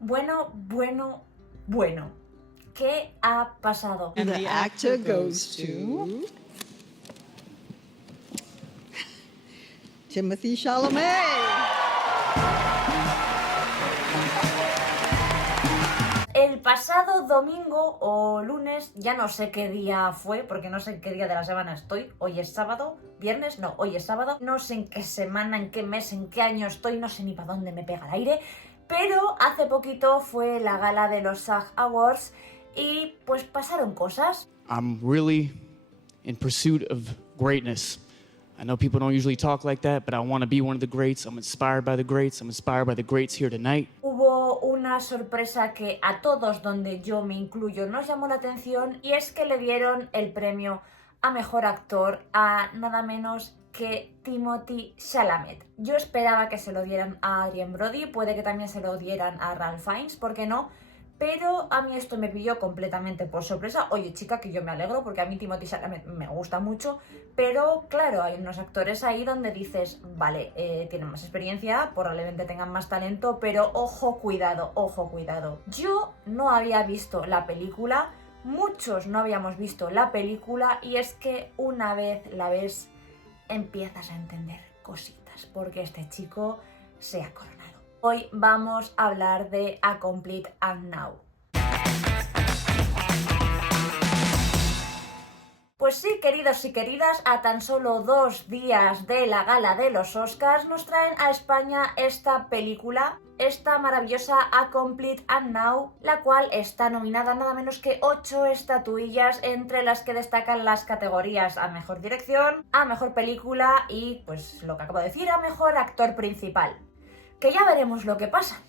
Bueno. ¿Qué ha pasado? And the actor goes to Timothée Chalamet. El pasado domingo o lunes, ya no sé qué día fue, porque no sé en qué día de la semana estoy. Hoy es sábado, viernes, no, hoy es sábado. No sé en qué semana, en qué mes, en qué año estoy, no sé ni para dónde me pega el aire. Pero hace poquito fue la gala de los SAG Awards y pues pasaron cosas. I'm really in pursuit of greatness. I know people don't usually talk like that, but I want to be one of the greats. I'm inspired by the greats. I'm inspired by the greats here tonight. Hubo una sorpresa que a todos, donde yo me incluyo, nos llamó la atención, y es que le dieron el premio a mejor actor a nada menos que Timothée Chalamet. Yo esperaba que se lo dieran a Adrien Brody, puede que también se lo dieran a Ralph Fiennes, ¿por qué no? Pero a mí esto me pilló completamente por sorpresa. Oye, chica, que yo me alegro porque a mí Timothée Chalamet me gusta mucho, pero claro, hay unos actores ahí donde dices, vale, tienen más experiencia, probablemente tengan más talento, pero ojo, cuidado, ojo, cuidado. Yo no había visto la película, muchos no habíamos visto la película, y es que una vez la ves, empiezas a entender cositas, porque este chico se ha coronado. Hoy vamos a hablar de A Complete Unknown. Pues sí, queridos y queridas, a tan solo 2 días de la gala de los Oscars nos traen a España esta película, esta maravillosa A Complete Unknown, la cual está nominada nada menos que 8 estatuillas, entre las que destacan las categorías a Mejor Dirección, a Mejor Película y, pues lo que acabo de decir, a Mejor Actor Principal. Que ya veremos lo que pasa.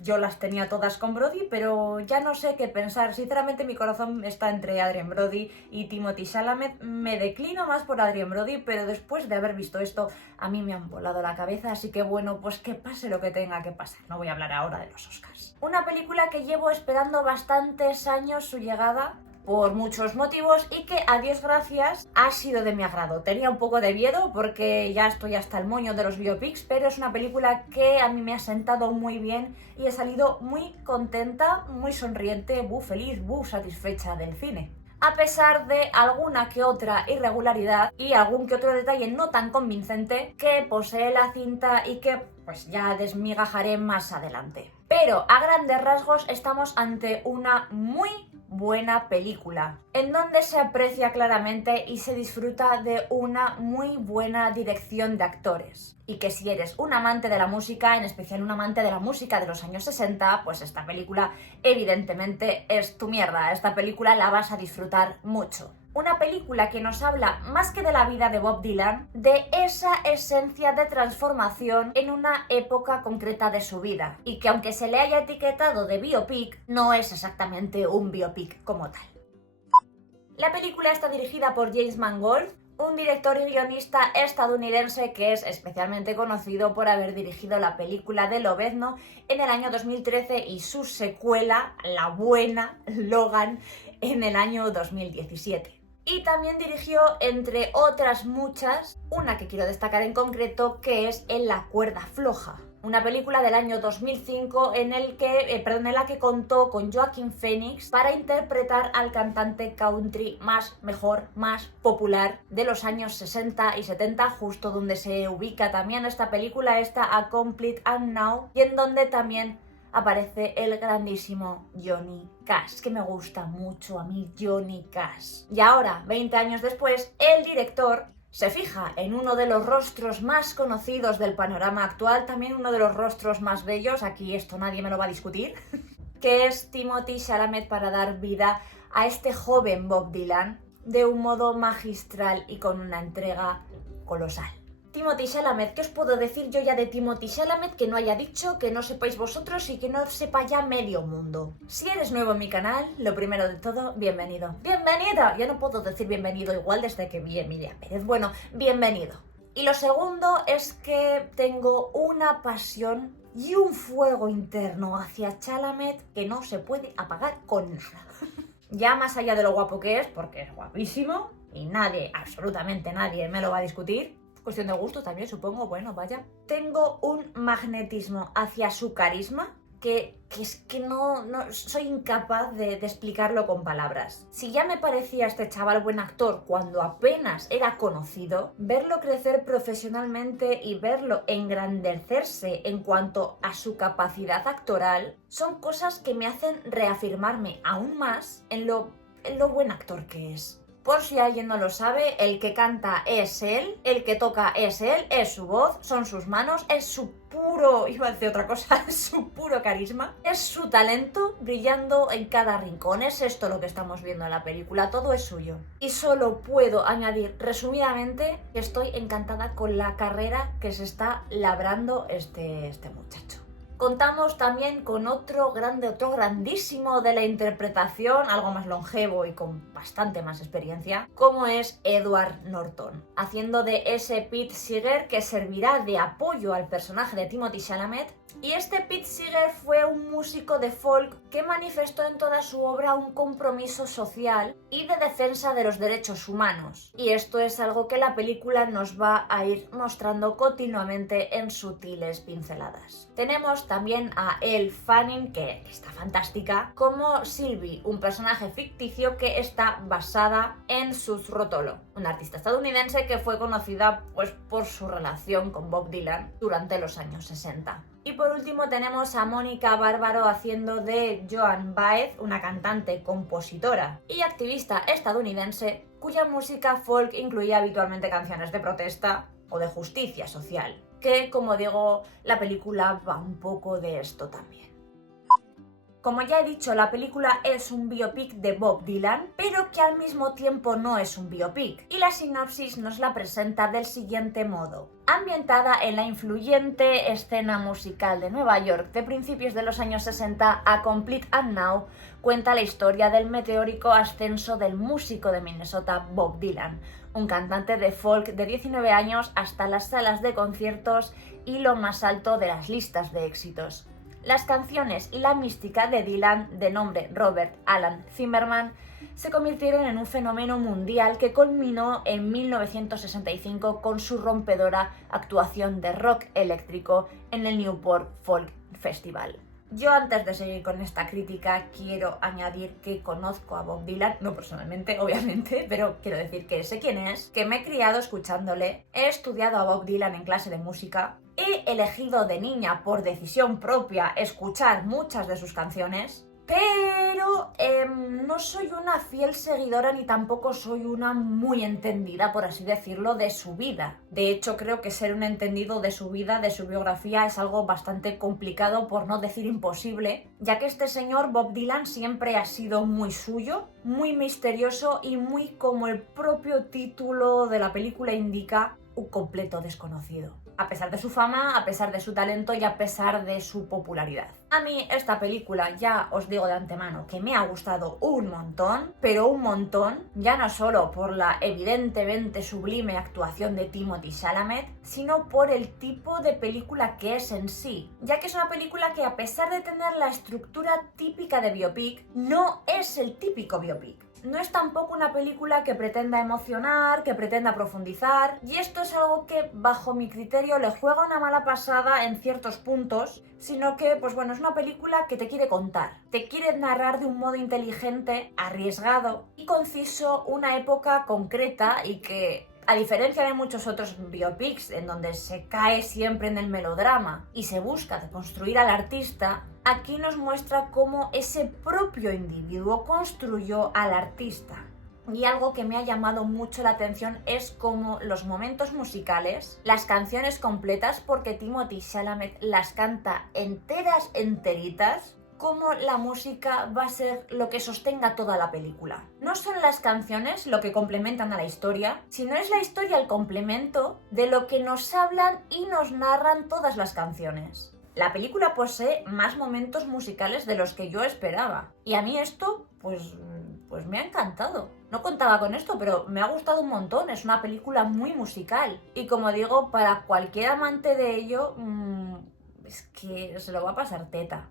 Yo las tenía todas con Brody, pero ya no sé qué pensar. Sinceramente, mi corazón está entre Adrien Brody y Timothée Chalamet. Me declino más por Adrien Brody, pero después de haber visto esto, a mí me han volado la cabeza. Así que bueno, pues que pase lo que tenga que pasar. No voy a hablar ahora de los Oscars. Una película que llevo esperando bastantes años su llegada, por muchos motivos, y que, a Dios gracias, ha sido de mi agrado. Tenía un poco de miedo porque ya estoy hasta el moño de los biopics, pero es una película que a mí me ha sentado muy bien y he salido muy contenta, muy sonriente, feliz, satisfecha del cine. A pesar de alguna que otra irregularidad y algún que otro detalle no tan convincente que posee la cinta y que pues ya desmigajaré más adelante. Pero a grandes rasgos estamos ante una muy buena película, en donde se aprecia claramente y se disfruta de una muy buena dirección de actores. Y que si eres un amante de la música, en especial un amante de la música de los años 60, pues esta película evidentemente es tu mierda. Esta película la vas a disfrutar mucho. Una película que nos habla, más que de la vida de Bob Dylan, de esa esencia de transformación en una época concreta de su vida, y que aunque se le haya etiquetado de biopic, no es exactamente un biopic como tal. La película está dirigida por James Mangold, un director y guionista estadounidense que es especialmente conocido por haber dirigido la película de Lobezno en el año 2013 y su secuela, la buena, Logan, en el año 2017. Y también dirigió, entre otras muchas, una que quiero destacar en concreto, que es En la cuerda floja, una película del año 2005 en la que contó con Joaquin Phoenix para interpretar al cantante country más popular de los años 60 y 70, justo donde se ubica también esta película, esta A Complete Unknown, y en donde también aparece el grandísimo Johnny Cash, que me gusta mucho a mí Johnny Cash. Y ahora, 20 años después, el director se fija en uno de los rostros más conocidos del panorama actual, también uno de los rostros más bellos, aquí esto nadie me lo va a discutir, que es Timothée Chalamet, para dar vida a este joven Bob Dylan de un modo magistral y con una entrega colosal. Timothée Chalamet, ¿qué os puedo decir yo ya de Timothée Chalamet que no haya dicho, que no sepáis vosotros y que no sepa ya medio mundo? Si eres nuevo en mi canal, lo primero de todo, bienvenido. ¡Bienvenida! Yo no puedo decir bienvenido igual desde que vi a Emilia Pérez. Bueno, bienvenido. Y lo segundo es que tengo una pasión y un fuego interno hacia Chalamet que no se puede apagar con nada. Ya más allá de lo guapo que es, porque es guapísimo y nadie, absolutamente nadie, me lo va a discutir. Cuestión de gusto también, supongo, bueno, vaya. Tengo un magnetismo hacia su carisma que es que no soy incapaz de explicarlo con palabras. Si ya me parecía este chaval buen actor cuando apenas era conocido, verlo crecer profesionalmente y verlo engrandecerse en cuanto a su capacidad actoral son cosas que me hacen reafirmarme aún más en lo buen actor que es. Por si alguien no lo sabe, el que canta es él, el que toca es él, es su voz, son sus manos, es su puro, iba a decir otra cosa, es su puro carisma, es su talento brillando en cada rincón. Es esto lo que estamos viendo en la película, todo es suyo. Y solo puedo añadir resumidamente que estoy encantada con la carrera que se está labrando este muchacho. Contamos también con otro grandísimo de la interpretación, algo más longevo y con bastante más experiencia, como es Edward Norton, haciendo de ese Pete Seeger que servirá de apoyo al personaje de Timothée Chalamet. Y este Pete Seeger fue un músico de folk que manifestó en toda su obra un compromiso social y de defensa de los derechos humanos. Y esto es algo que la película nos va a ir mostrando continuamente en sutiles pinceladas. Tenemos también a Elle Fanning, que está fantástica, como Sylvie, un personaje ficticio que está basada en Suze Rotolo, una artista estadounidense que fue conocida por su relación con Bob Dylan durante los años 60. Y por último tenemos a Mónica Bárbaro haciendo de Joan Baez, una cantante, compositora y activista estadounidense cuya música folk incluía habitualmente canciones de protesta o de justicia social, que, como digo, la película va un poco de esto también. Como ya he dicho, la película es un biopic de Bob Dylan, pero que al mismo tiempo no es un biopic, y la sinopsis nos la presenta del siguiente modo. Ambientada en la influyente escena musical de Nueva York de principios de los años 60, A Complete Unknown cuenta la historia del meteórico ascenso del músico de Minnesota Bob Dylan, un cantante de folk de 19 años hasta las salas de conciertos y lo más alto de las listas de éxitos. Las canciones y la mística de Dylan, de nombre Robert Alan Zimmerman, se convirtieron en un fenómeno mundial que culminó en 1965 con su rompedora actuación de rock eléctrico en el Newport Folk Festival. Yo, antes de seguir con esta crítica, quiero añadir que conozco a Bob Dylan, no personalmente, obviamente, pero quiero decir que sé quién es, que me he criado escuchándole, he estudiado a Bob Dylan en clase de música, he elegido de niña por decisión propia escuchar muchas de sus canciones, pero no soy una fiel seguidora ni tampoco soy una muy entendida, por así decirlo, de su vida. De hecho, creo que ser un entendido de su vida, de su biografía, es algo bastante complicado, por no decir imposible, ya que este señor Bob Dylan siempre ha sido muy suyo, muy misterioso y muy, como el propio título de la película indica, un completo desconocido. A pesar de su fama, a pesar de su talento y a pesar de su popularidad. A mí esta película, ya os digo de antemano, que me ha gustado un montón, pero un montón, ya no solo por la evidentemente sublime actuación de Timothée Chalamet, sino por el tipo de película que es en sí, ya que es una película que, a pesar de tener la estructura típica de biopic, no es el típico biopic. No es tampoco una película que pretenda emocionar, que pretenda profundizar, y esto es algo que, bajo mi criterio, le juega una mala pasada en ciertos puntos, sino que, pues bueno, es una película que te quiere contar, te quiere narrar de un modo inteligente, arriesgado y conciso una época concreta y que, a diferencia de muchos otros biopics en donde se cae siempre en el melodrama y se busca deconstruir al artista, aquí nos muestra cómo ese propio individuo construyó al artista. Y algo que me ha llamado mucho la atención es cómo los momentos musicales, las canciones completas, porque Timothée Chalamet las canta enteritas, cómo la música va a ser lo que sostenga toda la película. No son las canciones lo que complementan a la historia, sino es la historia el complemento de lo que nos hablan y nos narran todas las canciones. La película posee más momentos musicales de los que yo esperaba. Y a mí esto, pues me ha encantado. No contaba con esto, pero me ha gustado un montón. Es una película muy musical. Y como digo, para cualquier amante de ello, es que se lo va a pasar teta.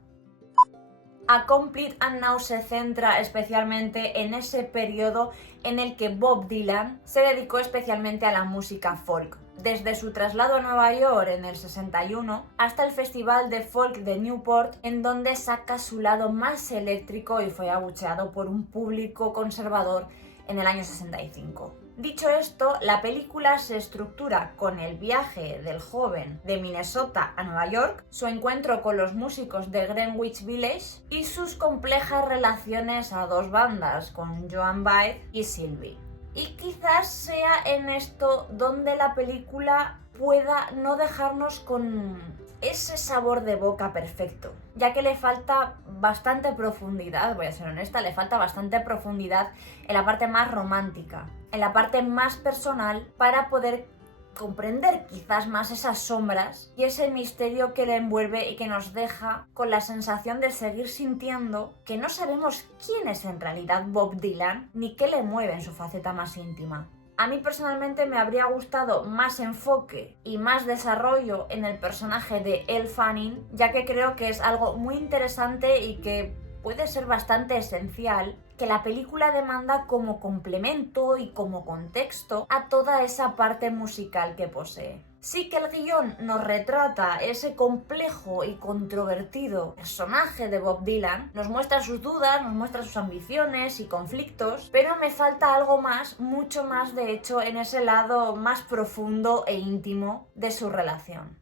A Complete Unknown se centra especialmente en ese periodo en el que Bob Dylan se dedicó especialmente a la música folk, desde su traslado a Nueva York en el 61 hasta el Festival de Folk de Newport, en donde saca su lado más eléctrico y fue abucheado por un público conservador en el año 65. Dicho esto, la película se estructura con el viaje del joven de Minnesota a Nueva York, su encuentro con los músicos de Greenwich Village y sus complejas relaciones a dos bandas, con Joan Baez y Sylvie. Y quizás sea en esto donde la película pueda no dejarnos con ese sabor de boca perfecto, ya que le falta bastante profundidad, voy a ser honesta, le falta bastante profundidad en la parte más romántica, en la parte más personal, para poder comprender quizás más esas sombras y ese misterio que le envuelve y que nos deja con la sensación de seguir sintiendo que no sabemos quién es en realidad Bob Dylan ni qué le mueve en su faceta más íntima. A mí personalmente me habría gustado más enfoque y más desarrollo en el personaje de Elle Fanning, ya que creo que es algo muy interesante y que puede ser bastante esencial, que la película demanda como complemento y como contexto a toda esa parte musical que posee. Sí que el guión nos retrata ese complejo y controvertido personaje de Bob Dylan, nos muestra sus dudas, nos muestra sus ambiciones y conflictos, pero me falta algo más, mucho más de hecho, en ese lado más profundo e íntimo de su relación.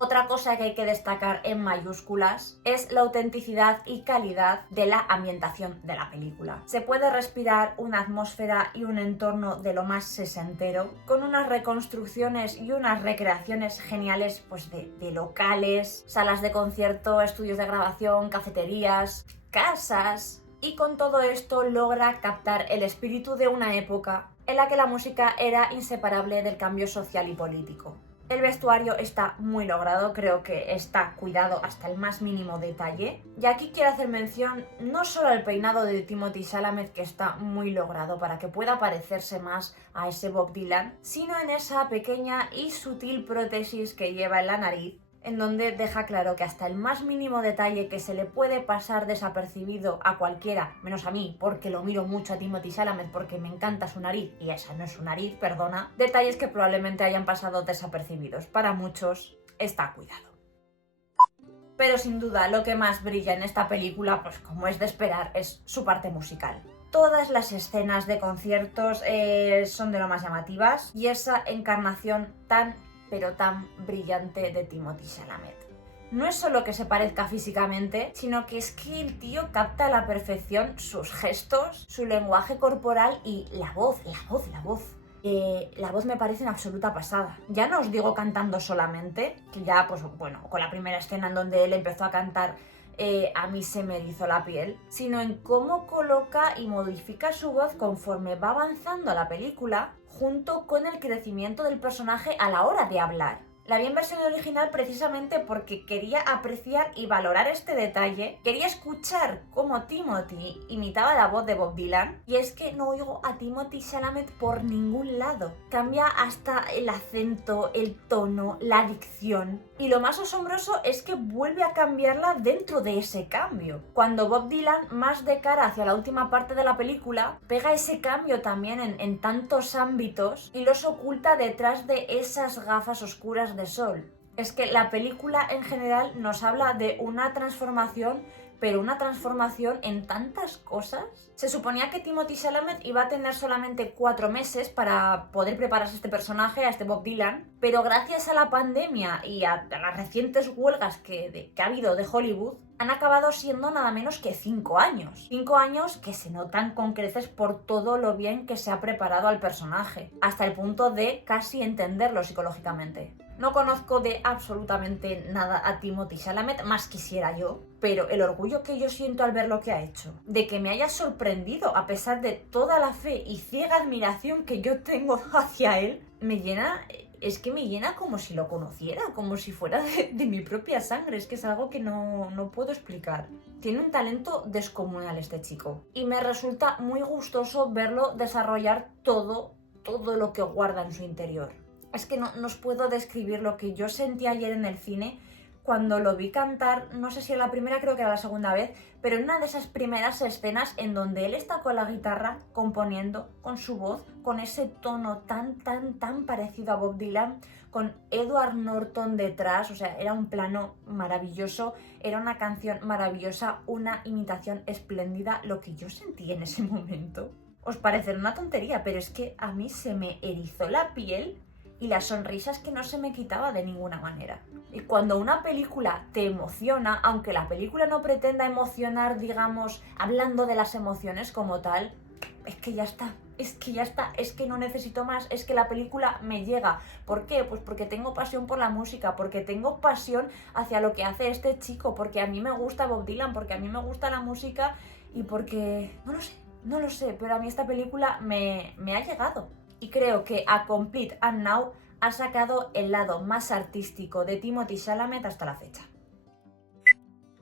Otra cosa que hay que destacar en mayúsculas es la autenticidad y calidad de la ambientación de la película. Se puede respirar una atmósfera y un entorno de lo más sesentero, con unas reconstrucciones y unas recreaciones geniales pues de locales, salas de concierto, estudios de grabación, cafeterías, casas. Y con todo esto logra captar el espíritu de una época en la que la música era inseparable del cambio social y político. El vestuario está muy logrado, creo que está cuidado hasta el más mínimo detalle. Y aquí quiero hacer mención no solo al peinado de Timothée Chalamet, que está muy logrado para que pueda parecerse más a ese Bob Dylan, sino en esa pequeña y sutil prótesis que lleva en la nariz, en donde deja claro que hasta el más mínimo detalle que se le puede pasar desapercibido a cualquiera, menos a mí, porque lo miro mucho a Timothée Chalamet porque me encanta su nariz, y esa no es su nariz, perdona, detalles que probablemente hayan pasado desapercibidos. Para muchos está cuidado. Pero sin duda lo que más brilla en esta película, pues como es de esperar, es su parte musical. Todas las escenas de conciertos son de lo más llamativas, y esa encarnación tan brillante de Timothée Chalamet. No es solo que se parezca físicamente, sino que es que el tío capta a la perfección sus gestos, su lenguaje corporal y la voz. La voz me parece una absoluta pasada. Ya no os digo cantando solamente, que ya, pues bueno, con la primera escena en donde él empezó a cantar, a mí se me erizó la piel, sino en cómo coloca y modifica su voz conforme va avanzando la película, junto con el crecimiento del personaje a la hora de hablar. La vi en versión original precisamente porque quería apreciar y valorar este detalle, quería escuchar cómo Timothy imitaba la voz de Bob Dylan, y es que no oigo a Timothée Chalamet por ningún lado. Cambia hasta el acento, el tono, la dicción, y lo más asombroso es que vuelve a cambiarla dentro de ese cambio. Cuando Bob Dylan, más de cara hacia la última parte de la película, pega ese cambio también en tantos ámbitos y los oculta detrás de esas gafas oscuras de sol. Es que la película en general nos habla de una transformación, pero una transformación en tantas cosas. Se suponía que Timothée Chalamet iba a tener solamente 4 meses para poder prepararse a este personaje, a este Bob Dylan, pero gracias a la pandemia y a las recientes huelgas que ha habido de Hollywood, han acabado siendo nada menos que 5 años. 5 años que se notan con creces por todo lo bien que se ha preparado al personaje, hasta el punto de casi entenderlo psicológicamente. No conozco de absolutamente nada a Timothée Chalamet, más quisiera yo, pero el orgullo que yo siento al ver lo que ha hecho, de que me haya sorprendido a pesar de toda la fe y ciega admiración que yo tengo hacia él, me llena como si lo conociera, como si fuera de mi propia sangre. Es que es algo que no puedo explicar. Tiene un talento descomunal este chico, y me resulta muy gustoso verlo desarrollar todo lo que guarda en su interior. Es que no os puedo describir lo que yo sentí ayer en el cine cuando lo vi cantar, no sé si en la primera, creo que era la segunda vez, pero en una de esas primeras escenas en donde él está con la guitarra componiendo, con su voz, con ese tono tan parecido a Bob Dylan, con Edward Norton detrás, o sea, era un plano maravilloso, era una canción maravillosa, una imitación espléndida, lo que yo sentí en ese momento. Os parecerá una tontería, pero es que a mí se me erizó la piel y la sonrisa es que no se me quitaba de ninguna manera. Y cuando una película te emociona, aunque la película no pretenda emocionar, digamos, hablando de las emociones como tal, es que ya está, es que no necesito más, es que la película me llega. ¿Por qué? Pues porque tengo pasión por la música, porque tengo pasión hacia lo que hace este chico, porque a mí me gusta Bob Dylan, porque a mí me gusta la música y porque, no lo sé, pero a mí esta película me ha llegado. Y creo que A Complete Unknown ha sacado el lado más artístico de Timothée Chalamet hasta la fecha.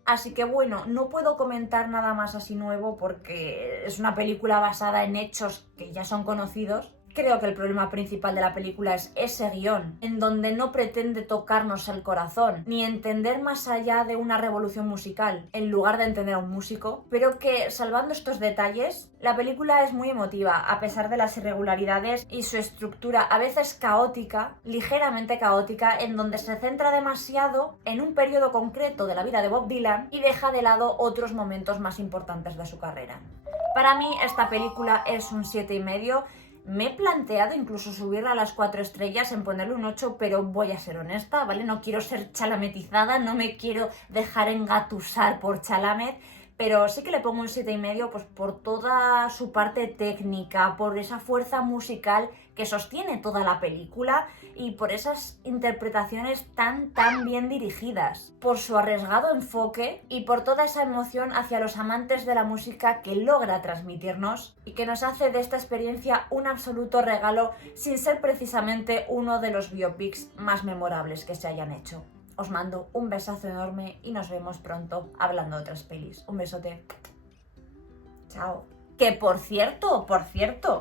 Así que bueno, no puedo comentar nada más así nuevo porque es una película basada en hechos que ya son conocidos. Creo que el problema principal de la película es ese guión, en donde no pretende tocarnos el corazón, ni entender más allá de una revolución musical, en lugar de entender a un músico, pero que, salvando estos detalles, la película es muy emotiva, a pesar de las irregularidades y su estructura a veces caótica, ligeramente caótica, en donde se centra demasiado en un periodo concreto de la vida de Bob Dylan y deja de lado otros momentos más importantes de su carrera. Para mí, esta película es un 7,5. Me he planteado incluso subirla a las 4 estrellas, en ponerle un 8, pero voy a ser honesta, ¿vale? No quiero ser chalametizada, no me quiero dejar engatusar por Chalamet, pero sí que le pongo un 7,5 pues por toda su parte técnica, por esa fuerza musical que sostiene toda la película y por esas interpretaciones tan bien dirigidas, por su arriesgado enfoque y por toda esa emoción hacia los amantes de la música que logra transmitirnos y que nos hace de esta experiencia un absoluto regalo sin ser precisamente uno de los biopics más memorables que se hayan hecho. Os mando un besazo enorme y nos vemos pronto hablando de otras pelis. Un besote. Chao. Que por cierto,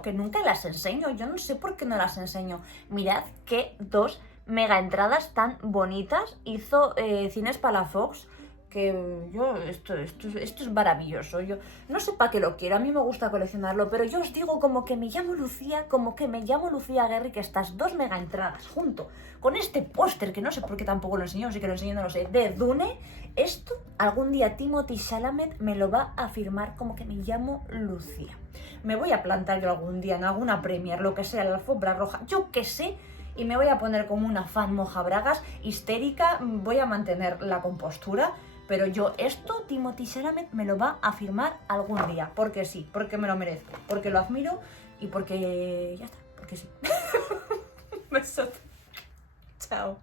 que nunca las enseño. Yo no sé por qué no las enseño. Mirad qué 2 mega entradas tan bonitas hizo Cines Palafox. Que yo, esto es maravilloso. Yo no sé para qué lo quiero, a mí me gusta coleccionarlo, pero yo os digo como que me llamo Lucía Guerri, que estas 2 mega entradas junto con este póster, que no sé por qué tampoco lo enseño, sí que lo enseño, no lo sé, de Dune, esto algún día Timothée Chalamet me lo va a firmar como que me llamo Lucía. Me voy a plantar yo algún día en alguna premier, lo que sea, la alfombra roja, yo qué sé, y me voy a poner como una fan mojabragas, histérica, voy a mantener la compostura. Pero yo esto, Timothée Chalamet me lo va a firmar algún día. Porque sí, porque me lo merezco. Porque lo admiro y porque ya está. Porque sí. Besote. Chao.